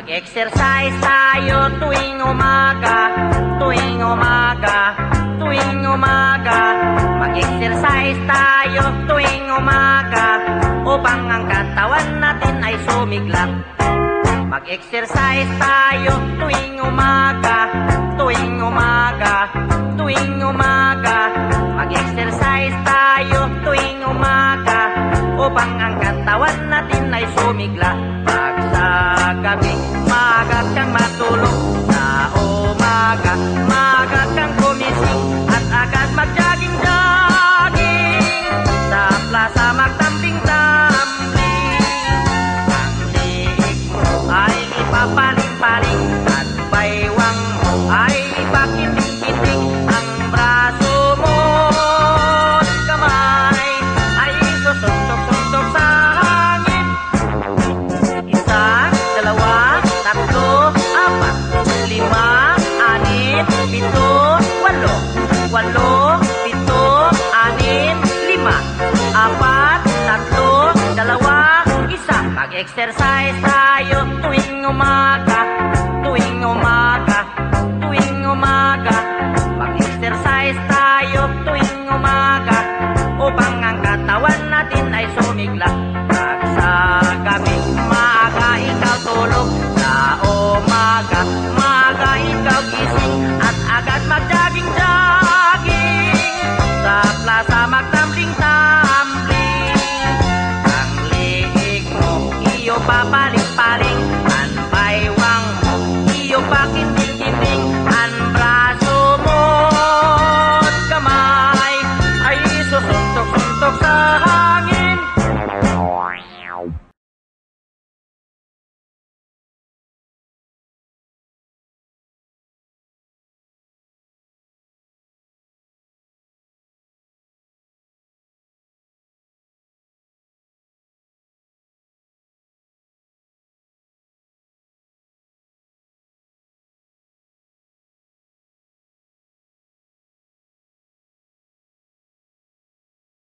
Mag-exercise tayo tuwing umaga, tuwing umaga, tuwing umaga. Mag-exercise tayo tuwing umaga upang ang katawan natin ay sumigla. Mag-exercise tayo tuwing umaga, tuwing umaga, tuwing umaga. Mag-exercise tayo tuwing umaga upang ang katawan natin ay sumigla. Pag sa gabi, maaga kang matulog, sa umaga, maaga kang gumising at agad mag-jogging-jogging, sa plaza magtambling-tambling. Ang liig mo ay ipapaling-paling at baywang mo ay ipakiting-kiting. Ang braso mo at kamay ay susuntok-suntok sa hangin. Isa, dalawa, tatlo, apat, lima, anim, pito, walo. Walo, pito, anim, lima, apat, tatlo, dalawa, isa. Mag-exercise tayo tuwing umaga, tuwing umaga, tuwing umaga. Mag-exercise tayo tuwing umaga upang ang katawan natin ay sumigla. Pag sa gabi, maaga ikaw tulog, sa umaga, maaga ikaw gising at agad mag-jogging-jogging, sa plaza magtambling-tambling. Ang liig mo iyo papaling-paling